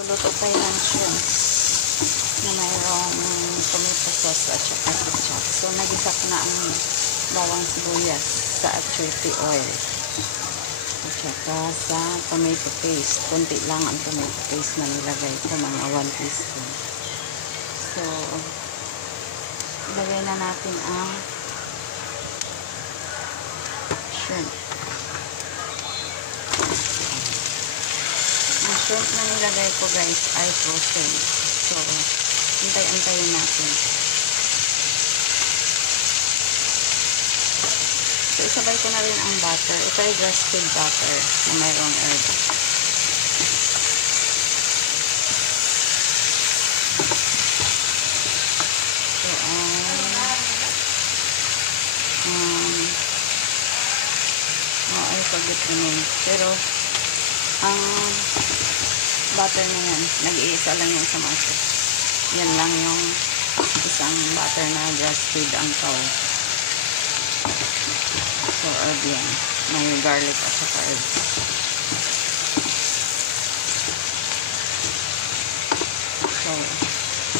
Luluto tayo ng shrimp na mayroong tomato sauce at saka ketchup. So, nag-isa ko na ang bawang sibuyas sa achoy oil. At saka sa tomato paste. Kunti lang ang tomato paste na nilagay ko, mga 1 teaspoon. So, ilagay na natin ang shrimp. Ang shrimp na nilagay ko guys ay frozen. So, antay-antayin natin. So, isabay ko na rin ang butter. Ito ay grass-fed butter na mayroong herb. So, I forget the name. Pero, ang butter na yan, nag-iisa lang yan sa market. Yan lang yung isang butter na grass-fed ang cow. So, herb yan. May garlic at saka herb. So,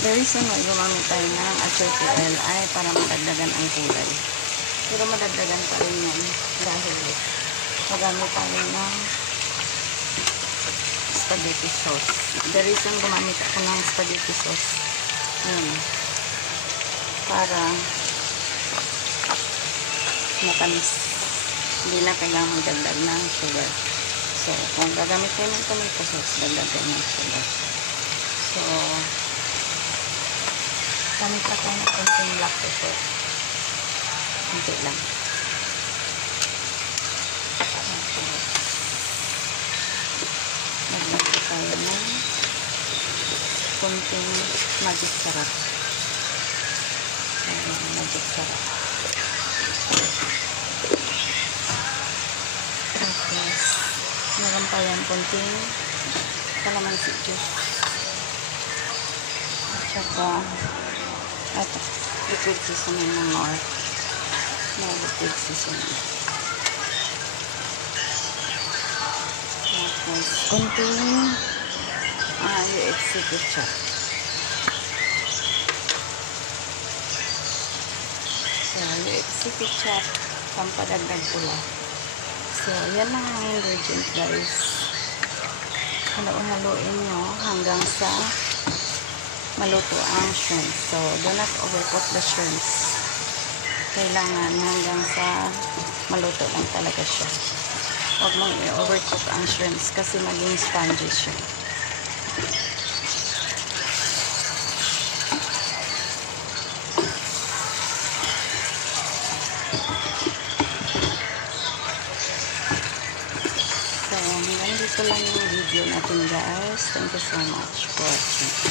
the reason why gumamit tayo ng achoy oil ay para madagdagan ang kulay. Pero madagdagan pa rin yan dahil magamit tayo ng spaghetti sauce. The reason gumamit ako ng spaghetti sauce, para matamis. Hindi na kailangan magdagdag ng sugar. So, kung gagamit kayo ng tomato sauce, dagdag kayo ng sugar. So, gamit pa tayo ng konting black pepper. Kunti lang. Maglagay tayo ng konting magic sarap. Magic sarap. Tapos, meron pa yan konting calamansi juice. At saka, liquid seasoning ng North. Liquid seasoning. Tapos, konting UXC ketchup. So, UXC ketchup, pampadagdag pula. So, yan lang ang ingredient guys. Halo-haloin nyo hanggang sa maluto ang shrimp. So, do not overcook the shrimps. Kailangan hanggang sa maluto lang talaga siya. Huwag mong i-overcook ang shrimps kasi maging spongy siya. So, hanggang dito lang yung video natin guys. Thank you so much for watching.